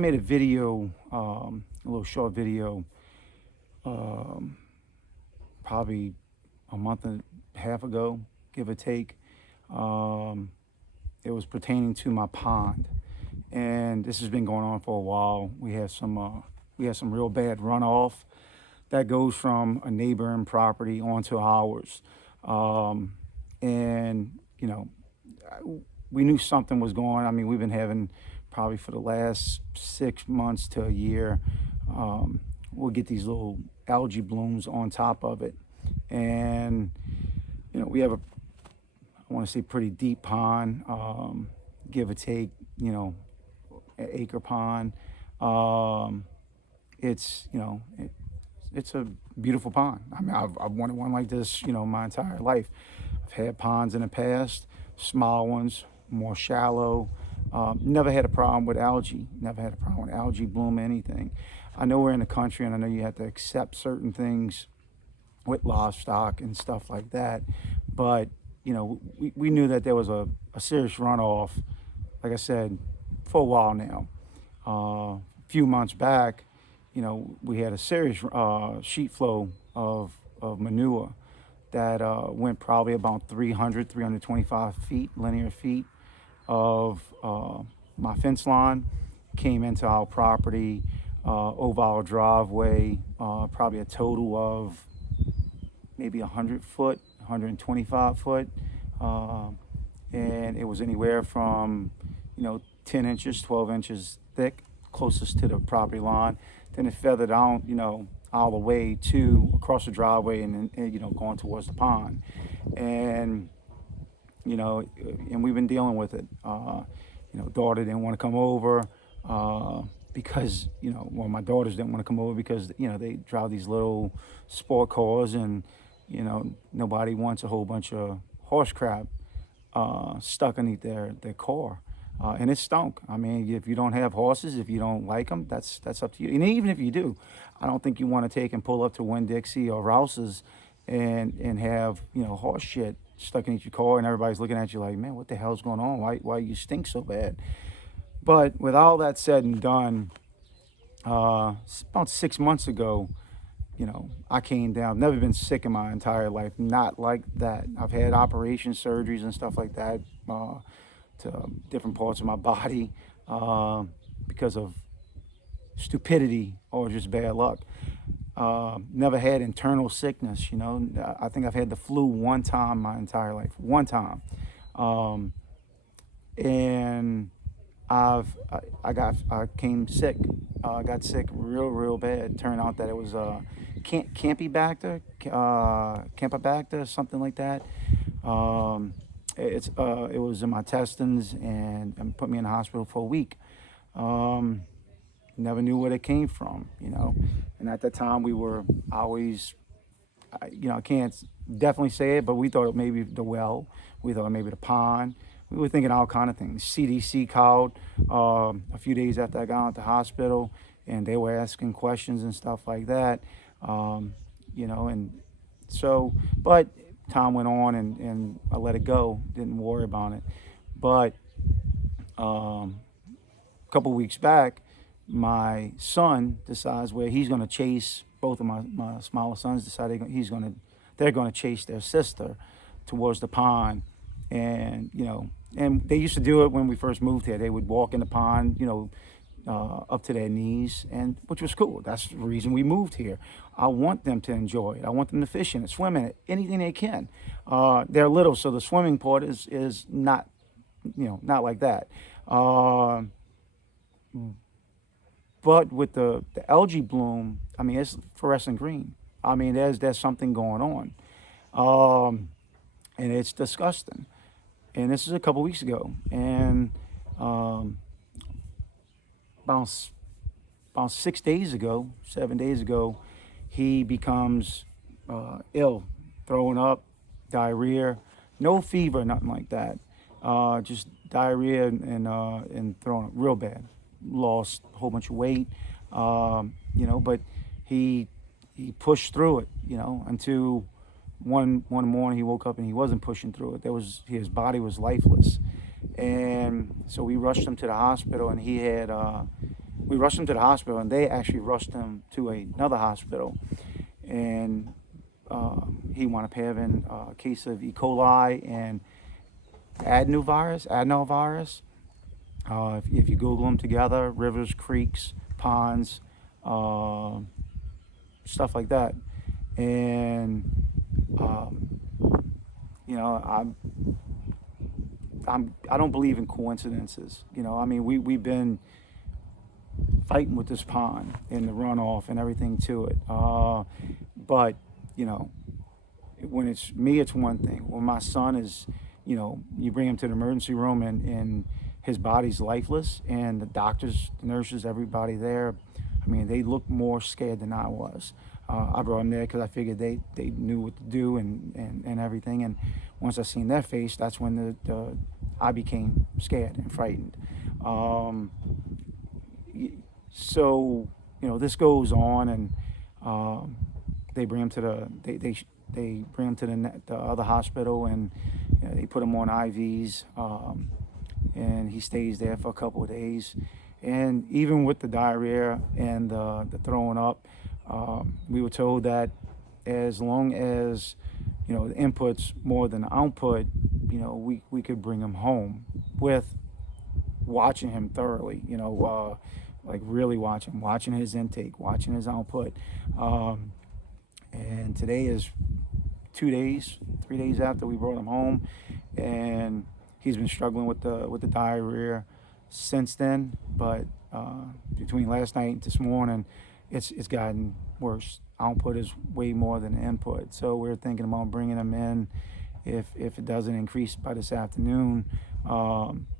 made a video, a little short video, um, probably a month and a half ago, give or take. Um, it was pertaining to my pond, and this has been going on for a while. We have some real bad runoff that goes from a neighboring property onto ours, um, and we knew something was going on. I mean, we've been having probably for the last 6 months to a year. We'll get these little algae blooms on top of it, and we have I want to say pretty deep pond, give or take, an acre pond. Um, it's it's a beautiful pond. I mean, I've wanted one like this, my entire life. I've had ponds in the past, small ones, more shallow. Never had a problem with algae. Never had a problem with algae bloom, anything. I know we're in the country, and I know you have to accept certain things with livestock and stuff like that. But we knew that there was a serious runoff, like I said, for a while now. A few months back, we had a serious sheet flow of manure that went probably about 325 feet, linear feet of my fence line, came into our property, over our driveway, probably a total of maybe 100 foot, 125 foot. And it was anywhere from, 10 inches, 12 inches thick, closest to the property line. Then it feathered out, all the way to across the driveway and going towards the pond. And, and we've been dealing with it. Daughter didn't want to come over because, well, my daughters didn't want to come over because, they drive these little sport cars and, nobody wants a whole bunch of horse crap stuck underneath their car. And it stunk. I mean, if you don't have horses, if you don't like them, that's up to you. And even if you do, I don't think you want to take and pull up to Winn-Dixie or Rouse's and have, horse shit stuck in your car and everybody's looking at you like, man, what the hell's going on? Why you stink so bad? But with all that said and done, about 6 months ago, I came down. I've never been sick in my entire life. Not like that. I've had operation surgeries and stuff like that to different parts of my body because of stupidity or just bad luck. Never had internal sickness. I think I've had the flu one time my entire life. One time. And I came sick. I got sick real bad. Turned out that it was Campylobacter, something like that. It was in my intestines and put me in the hospital for a week. Never knew where it came from, And at that time we were always, I can't definitely say it, but we thought it maybe the well, we thought maybe the pond. We were thinking all kind of things. CDC called a few days after I got out of the hospital, and they were asking questions and stuff like that. And so, but time went on, and I let it go. Didn't worry about it. But a couple weeks back, my son decides where he's going to chase both of my smaller sons. Decide they're going to chase their sister towards the pond, and and they used to do it when we first moved here. They would walk in the pond, up to their knees, and which was cool. That's the reason we moved here. I want them to enjoy it. I want them to fish in it, swim in it, anything they can. They're little, so the swimming part is not, not like that. But with the algae bloom, I mean, it's fluorescent green. I mean, there's something going on, and it's disgusting. And this is a couple weeks ago, and about 6 days ago, 7 days ago, he becomes ill, throwing up, diarrhea, no fever, nothing like that. Just diarrhea and throwing up real bad. Lost a whole bunch of weight, but he pushed through it, until one morning he woke up and he wasn't pushing through it. His body was lifeless, and so we rushed him to the hospital, and he had we rushed him to the hospital, and they actually rushed him to another hospital, and he wound up having a case of E. coli and adenovirus. If you Google them together, rivers, creeks, ponds, uh, stuff like that. And you know, I don't believe in coincidences. You know, I mean, we've been fighting with this pond and the runoff and everything to it. But you know, when it's me, it's one thing. When my son is, you know, you bring him to the emergency room and his body's lifeless, and the doctors, the nurses, everybody there, I mean, they looked more scared than I was. I brought them there because I figured they knew what to do and everything. And once I seen their face, that's when I became scared and frightened. So, you know, this goes on, and they bring him to they bring him to the other hospital, and you know, they put him on IVs, and he stays there for a couple of days. And even with the diarrhea and the throwing up, we were told that as long as, you know, the input's more than the output, you know, we could bring him home with watching him thoroughly, you know, like really watching his intake, watching his output. And today is 3 days after we brought him home, and he's been struggling with the diarrhea since then. But between last night and this morning, it's gotten worse. Output is way more than input. So we're thinking about bringing him in, if it doesn't increase by this afternoon,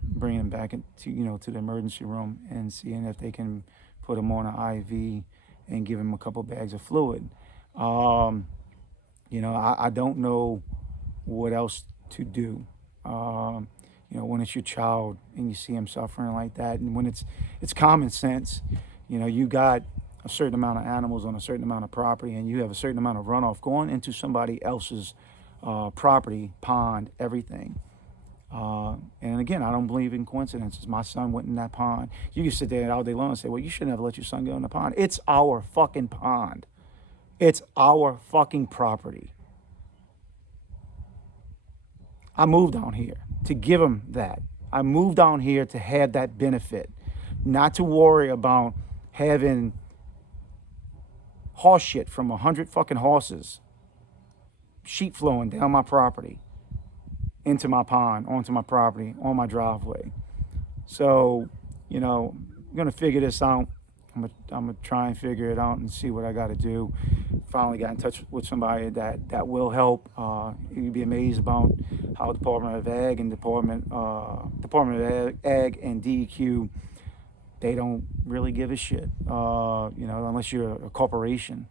bringing him back into, you know, to the emergency room and seeing if they can put him on an IV and give him a couple bags of fluid. You know, I don't know what else to do. You know, when it's your child and you see him suffering like that, and when it's common sense. You know, you got a certain amount of animals on a certain amount of property, and you have a certain amount of runoff going into somebody else's property, pond, everything. And again, I don't believe in coincidences. My son went in that pond. You can sit there all day long and say, well, you shouldn't have let your son go in the pond. It's our fucking pond. It's our fucking property. I moved down here to give him that. I moved down here to have that benefit, not to worry about having horse shit from 100 fucking horses, sheep flowing down my property, into my pond, onto my property, on my driveway. So, you know, I'm gonna figure this out. I'm gonna try and figure it out and see what I got to do. Finally got in touch with somebody that will help. You'd be amazed about how Department of Ag and Department of Ag and DEQ, they don't really give a shit. You know, unless you're a corporation,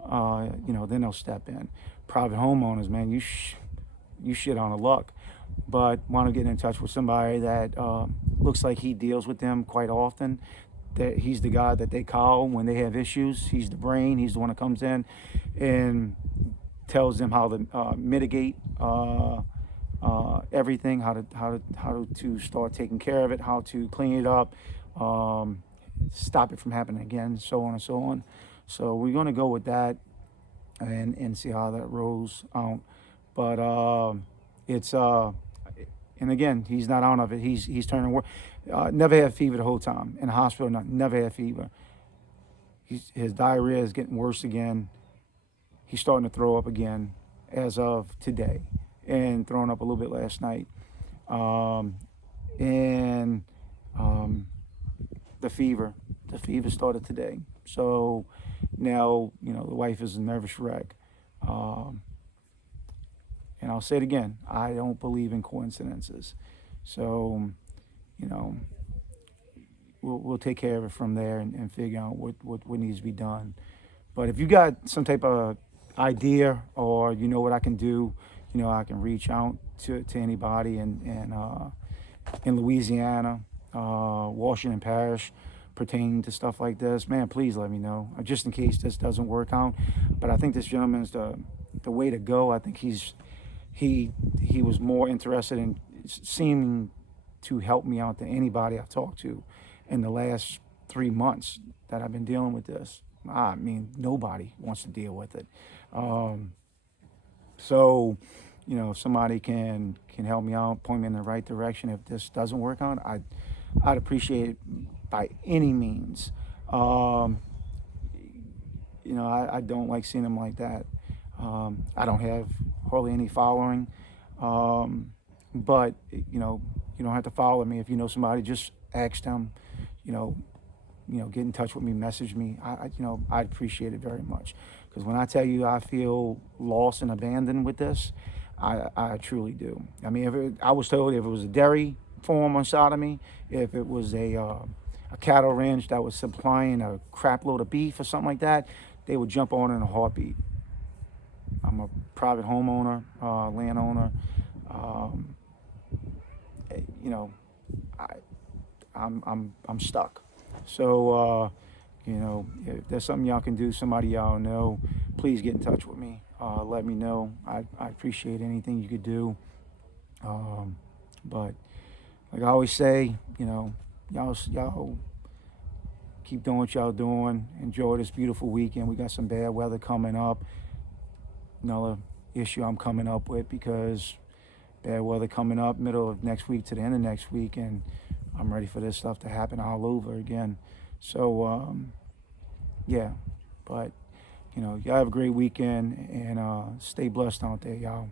you know, then they'll step in. Private homeowners, man, you shit on the luck. But want to get in touch with somebody that looks like he deals with them quite often. That he's the guy that they call when they have issues. He's the brain. He's the one that comes in and tells them how to mitigate everything, how to start taking care of it, how to clean it up, stop it from happening again, so on and so on. So we're going to go with that and see how that rolls out. But it's and again, he's not out of it. He's turning worse. Never had fever the whole time in the hospital. Never had fever. His diarrhea is getting worse again. He's starting to throw up again as of today, and throwing up a little bit last night. The fever started today. So now, you know, the wife is a nervous wreck. And I'll say it again, I don't believe in coincidences. So, you know, we'll take care of it from there and figure out what needs to be done. But if you got some type of idea, or you know what I can do, you know, I can reach out to anybody in Louisiana, Washington Parish, pertaining to stuff like this. Man, please let me know, just in case this doesn't work out. But I think this gentleman's the way to go. I think he was more interested in seeming to help me out than anybody I've talked to in the last 3 months that I've been dealing with this. I mean, nobody wants to deal with it. So, if somebody can help me out, point me in the right direction. If this doesn't work out, I'd appreciate it by any means. I don't like seeing them like that. I don't have hardly any following, but you don't have to follow me. If you know somebody, just ask them. Get in touch with me, message me. I'd appreciate it very much. Because when I tell you I feel lost and abandoned with this, I truly do. I mean, I was told if it was a dairy farm on side of me, if it was a cattle ranch that was supplying a crap load of beef or something like that, they would jump on in a heartbeat. I'm a private homeowner, landowner. I, I'm stuck. So, if there's something y'all can do, somebody y'all know, please get in touch with me. Let me know. I appreciate anything you could do. But like I always say, y'all keep doing what y'all doing. Enjoy this beautiful weekend. We got some bad weather coming up. Another issue I'm coming up with, because bad weather coming up middle of next week to the end of next week, and I'm ready for this stuff to happen all over again. So, yeah, but, y'all have a great weekend, and stay blessed out there, y'all.